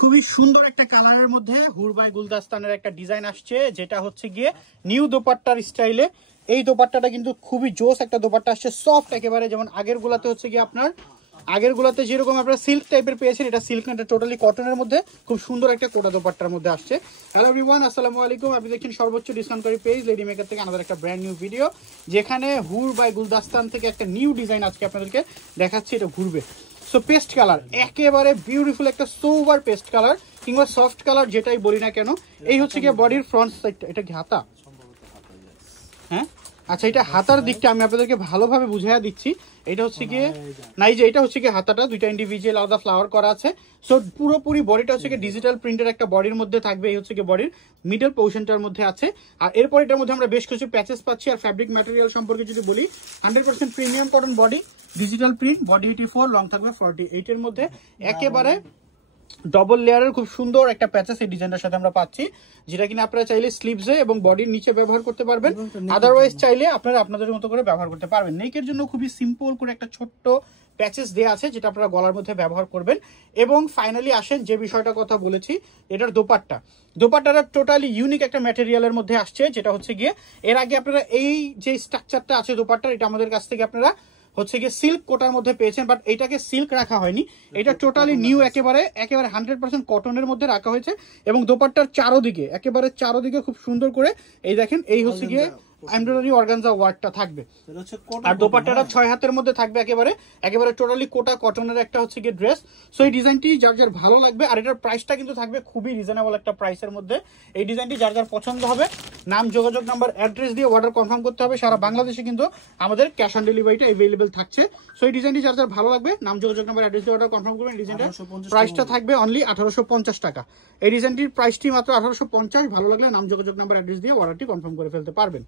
খুবই সুন্দর একটা কালারের মধ্যে হুর বাই গুলদাস্তানের একটা ডিজাইন আসছে, যেটা হচ্ছে গিয়ে নিউ দোপাট্টার স্টাইলে। এই দোপাট্টাটা কিন্তু খুবই জোস একটা দোপাট্টা আসছে, সফট একেবারে। যেমন আগের গুলাতে হচ্ছে গিয়ে আপনার আগের গুলাতে যেরকম আপনারা সিল্ক টাইপের পেয়েছেন, এটা সিল্ক না, এটা টোটালি কটনের মধ্যে খুব সুন্দর একটা কোটা দোপাট্টার মধ্যে আসছে। হ্যালো এভরিওয়ান, আসসালামু আলাইকুম। আপনি দেখছেন সর্বোচ্চ ডিসকাউন্টকারী পেজ লেডি মেকার থেকে আমাদের একটা ব্র্যান্ড নিউ ভিডিও, যেখানে হুর বাই গুলদাস্তান থেকে একটা নিউ ডিজাইন আজকে আপনাদেরকে দেখাচ্ছি। এটা ঘুরবে। সো পেস্ট কালার, একেবারে বিউটিফুল একটা সোভার পেস্ট কালার কিংবা সফট কালার যেটাই বলি না কেন। এই হচ্ছে গিয়ে বডির ফ্রন্ট সাইডটা। এটা কি হাতা? হ্যাঁ, আচ্ছা, এটা হাতার দিকটা আমি আপনাদেরকে ভালোভাবে বুঝাইয়া দিচ্ছি। এটা হচ্ছে গিয়ে নাই যে এটা হচ্ছে গিয়ে হাতাটা দুইটা ইন্ডিভিজুয়াল আলাদা ফ্লাওয়ার করা আছে। সো পুরোপুরি বডিটা হচ্ছে গিয়ে ডিজিটাল প্রিন্টের একটা বডির মধ্যে থাকবে। এই হচ্ছে গিয়ে বডির মিডল পোর্শনটার মধ্যে আছে। আর এরপর এটার মধ্যে আমরা বেশ কিছু প্যাচেস পাচ্ছি। আর ফ্যাব্রিক ম্যাটেরিয়াল সম্পর্কে যদি বলি, 100% premium cotton body, digital print, body 84, long থাকবে 48 এর মধ্যে। একেবারে ডবল লেয়ারের খুব সুন্দর একটা প্যাচেস এই ডিজাইনটার সাথে আমরা পাচ্ছি, যেটা কিনা আপনারা চাইলে স্লিভসে এবং বডির নিচে ব্যবহার করতে পারবেন। আদারওয়াইজ চাইলে আপনারা আপনাদের মতো করে ব্যবহার করতে পারবেন। নেকের জন্য খুবই সিম্পল করে একটা ছোট্ট প্যাচেস দেওয়া আছে, যেটা আপনারা গলার মধ্যে ব্যবহার করবেন। এবং ফাইনালি আসেন যে বিষয়টা কথা বলেছি, এটার দোপাট্টাটা টোটালি ইউনিক একটা ম্যাটেরিয়ালের মধ্যে আসছে, যেটা হচ্ছে গিয়ে এর আগে আপনারা এই যে স্ট্রাকচারটা আছে দোপাট্টার, এটা আমাদের কাছ থেকে আপনারা হচ্ছে গিয়ে সিল্ক কোটার মধ্যে পেয়েছেন, বাট এটাকে সিল্ক রাখা হয়নি। এটা টোটালি নিউ, একেবারে 100% কটনের মধ্যে রাখা হয়েছে। এবং দোপাট্টার চারোদিকে খুব সুন্দর করে এই দেখেন, এই হচ্ছে গিয়ে এমব্রয়ডারি অর্গানজা ওয়ার্কটা থাকবে। আর দোপাট্টাটা 6 হাতের মধ্যে থাকবে, একেবারে টোটালি কোটা কটনের একটা হচ্ছে গিয়ে ড্রেস। সো এই ডিজাইনটি যার যার ভালো লাগবে। আর এটার প্রাইসটা কিন্তু থাকবে খুবই রিজনেবল একটা প্রাইসের মধ্যে। এই ডিজাইনটি যার যার পছন্দ হবে, নাম, যোগাযোগ নাম্বার, অ্যাড্রেস দিয়ে অর্ডার কনফার্ম করতে হবে। সারা বাংলাদেশে কিন্তু আমাদের ক্যাশ অন ডেলিভারিটা অ্যাভেলেবল থাকছে। সো এই ডিজাইনটি যার যার ভালো লাগবে, নাম, যোগাযোগ নাম্বার, অ্যাড্রেস দিয়ে অর্ডার কনফার্ম করবেন। এই ডিজাইনটার প্রাইসটা থাকবে অনলি 1850 টাকা। এই ডিজাইনটির প্রাইসটি মাত্র 1850। ভালো লাগলে নাম, যোগাযোগ নাম্বার, অ্যাড্রেস দিয়ে অর্ডারটি কনফার্ম করে ফেলতে পারবেন।